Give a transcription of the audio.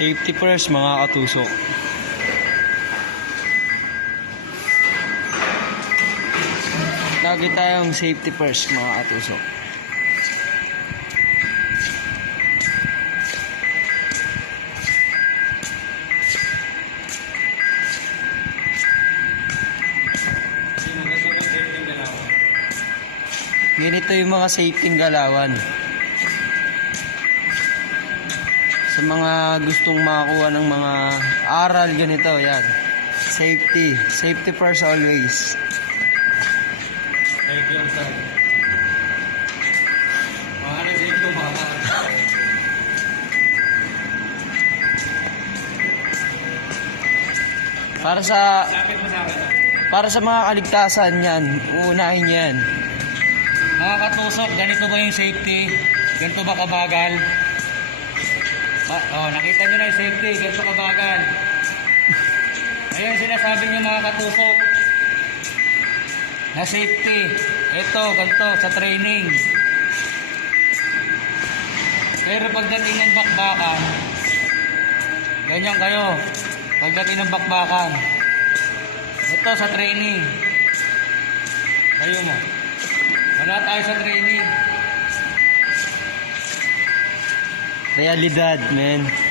Safety first mga katusok. Lagi tayong safety first mga katusok. Ganito yung mga safety galawan. Sa mga gustong makakuha ng mga aral, ganito, yan. Safety. Safety first always. Thank you, sir. Mga safety mga para sa mga kaligtasan yan, uunahin yan. Mga katusok, ganito ba yung safety? Ganito ba kabagal? Nakita nyo na yung safety, ganito kabagal. Ayan sinasabi nyo mga katusok na safety. Ito, ganito, sa training. Pero pagdating ng bakbakan, ganyan kayo. Pagdating ng bakbakan, ito sa training. Kayo mo. Wala tayo sa training. Realidad, men.